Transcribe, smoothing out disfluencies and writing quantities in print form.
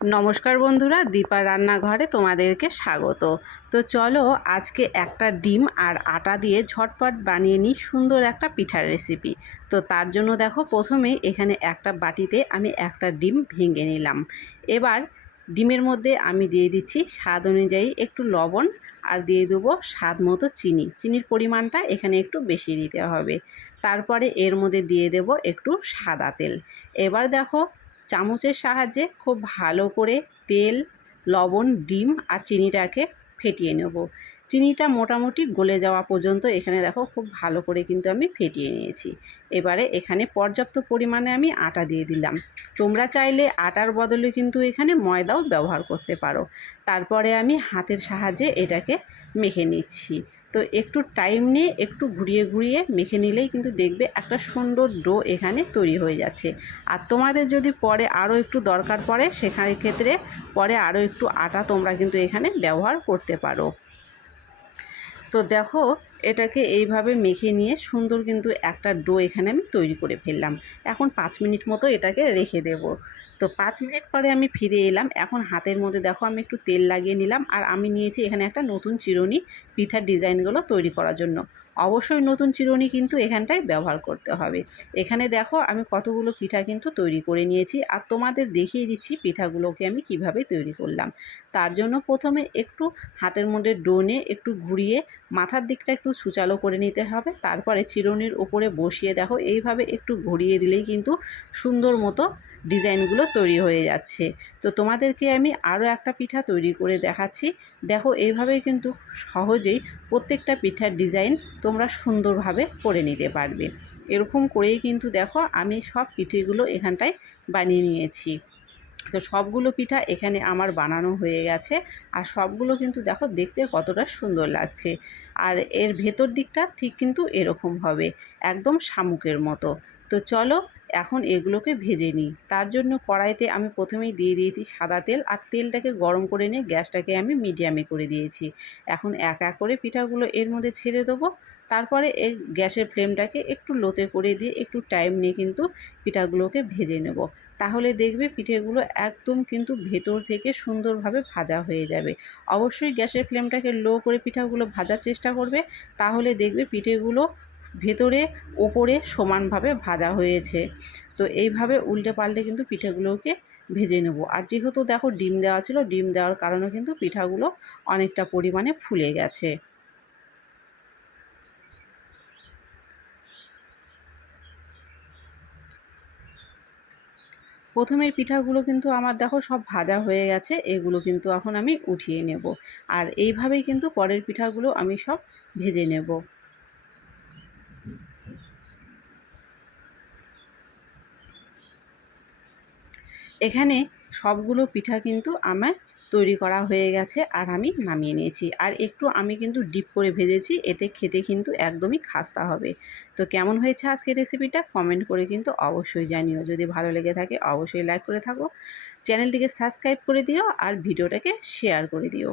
নমস্কার বন্ধুরা, দীপা রান্নাঘরে তোমাদেরকে স্বাগত। তো চলো আজকে একটা ডিম আর আটা দিয়ে ঝটপট বানিয়ে নিই সুন্দর একটা পিঠার রেসিপি। তো তার জন্য দেখো প্রথমে এখানে একটা বাটিতে আমি একটা ডিম ভেঙে নিলাম। এবার ডিমের মধ্যে আমি দিয়ে দিচ্ছি স্বাদ অনুযায়ী একটু লবণ আর দিয়ে দেবো স্বাদ মতো চিনি। চিনির পরিমাণটা এখানে একটু বেশি দিতে হবে। তারপরে এর মধ্যে দিয়ে দেব একটু সাদা তেল। এবার দেখো চামচের সাহায্যে খুব ভালো করে তেল, লবণ, ডিম আর চিনিটাকে ফেটিয়ে নেব। চিনিটা মোটামুটি গলে যাওয়া পর্যন্ত এখানে দেখো খুব ভালো করে কিন্তু আমি ফেটিয়ে নিয়েছি। এবারে এখানে পর্যাপ্ত পরিমাণে আমি আটা দিয়ে দিলাম। তোমরা চাইলে আটার বদলে কিন্তু এখানে ময়দাও ব্যবহার করতে পারো। তারপরে আমি হাতের সাহায্যে এটাকে মেখে নিচ্ছি। তো একটু টাইম নিয়ে একটু ঘুরিয়ে ঘুরিয়ে মেখে নিলেই কিন্তু দেখবে একটা সুন্দর ডো এখানে তৈরি হয়ে যাচ্ছে। আর তোমাদের যদি পরে আরও একটু দরকার পড়ে সেখানে ক্ষেত্রে পরে আরও একটু আটা তোমরা কিন্তু এখানে ব্যবহার করতে পারো। তো দেখো এটাকে এইভাবে মেখে নিয়ে সুন্দর কিন্তু একটা ডো এখানে আমি তৈরি করে ফেললাম। এখন 5 মিনিট মতো এটাকে রেখে দেব। তো 5 মিনিট পরে আমি ফিরে এলাম। এখন হাতের মধ্যে দেখো আমি একটু তেল লাগিয়ে নিলাম আর আমি নিয়েছি এখানে একটা নতুন চিরুনি পিঠার ডিজাইনগুলো তৈরি করার জন্য। অবশ্যই নতুন চিরুনি কিন্তু এখানটায় ব্যবহার করতে হবে। এখানে দেখো আমি কতগুলো পিঠা কিন্তু তৈরি করে নিয়েছি আর তোমাদের দেখিয়ে দিচ্ছি পিঠাগুলোকে আমি কিভাবে তৈরি করলাম। তার জন্য প্রথমে একটু হাতের মধ্যে ডো নিয়ে একটু ঘুরিয়ে মাথার দিকটা একটু সুচালো করে নিতে হবে। তারপরে চিরুনির ওপরে বসিয়ে দেখো এইভাবে একটু ঘুরিয়ে দিলেই কিন্তু সুন্দর মতো ডিজাইনগুলো তৈরি হয়ে যাচ্ছে। তো তোমাদেরকে আমি আরও একটা পিঠা তৈরি করে দেখাচ্ছি। দেখো এইভাবেই কিন্তু সহজেই প্রত্যেকটা পিঠার ডিজাইন তোমরা সুন্দরভাবে করে নিতে পারবে। এরকম করেই কিন্তু দেখো আমি সব পিঠেগুলো এখানটায় বানিয়ে নিয়েছি। তো সবগুলো পিঠা এখানে আমার বানানো হয়ে গেছে আর সবগুলো কিন্তু দেখো দেখতে কতটা সুন্দর লাগছে। আর এর ভেতর দিকটা ঠিক কিন্তু এরকম হবে, একদম শামুকের মতো। তো চলো এখন এগুলোকে ভেজে নিই। তার জন্য কড়াইতে আমি প্রথমেই দিয়ে দিয়েছি সাদা তেল আর তেলটাকে গরম করে নিয়ে গ্যাসটাকে আমি মিডিয়ামে করে দিয়েছি। এখন এক এক করে পিঠাগুলো এর মধ্যে ছেড়ে দেবো। তারপরে এই গ্যাসের ফ্লেমটাকে একটু লোতে করে দিয়ে একটু টাইম নিয়ে কিন্তু পিঠাগুলোকে ভেজে নেব। তাহলে দেখবে পিঠেগুলো একদম কিন্তু ভেতর থেকে সুন্দরভাবে ভাজা হয়ে যাবে। অবশ্যই গ্যাসের ফ্লেমটাকে লো করে পিঠাগুলো ভাজার চেষ্টা করবে, তাহলে দেখবে পিঠেগুলো ভেতরে ওপরে সমানভাবে ভাজা হয়েছে। তো এইভাবে উল্টে পাল্টে কিন্তু পিঠেগুলোকে ভেজে নেব। আর যেহেতু দেখো ডিম দেওয়া ছিল, ডিম দেওয়ার কারণে কিন্তু পিঠাগুলো অনেকটা পরিমাণে ফুলে গেছে। প্রথমের পিঠাগুলো কিন্তু আমার দেখো সব ভাজা হয়ে গেছে। এগুলো কিন্তু এখন আমি উঠিয়ে নেব। আর এইভাবেই কিন্তু পরের পিঠাগুলো আমি সব ভেজে নেব। এখানে সবগুলো পিঠা কিন্তু আমার তৈরি করা হয়ে গেছে আর আমি নামিয়ে নিয়েছি। আর একটু আমি কিন্তু ডিপ করে ভেজেছি, এতে খেতে কিন্তু একদমই খাস্তা হবে। তো কেমন হয়েছে আজকের রেসিপিটা কমেন্ট করে কিন্তু অবশ্যই জানিও। যদি ভালো লেগে থাকে অবশ্যই লাইক করে থাকো, চ্যানেলটিকে সাবস্ক্রাইব করে দিও আর ভিডিওটাকে শেয়ার করে দিও।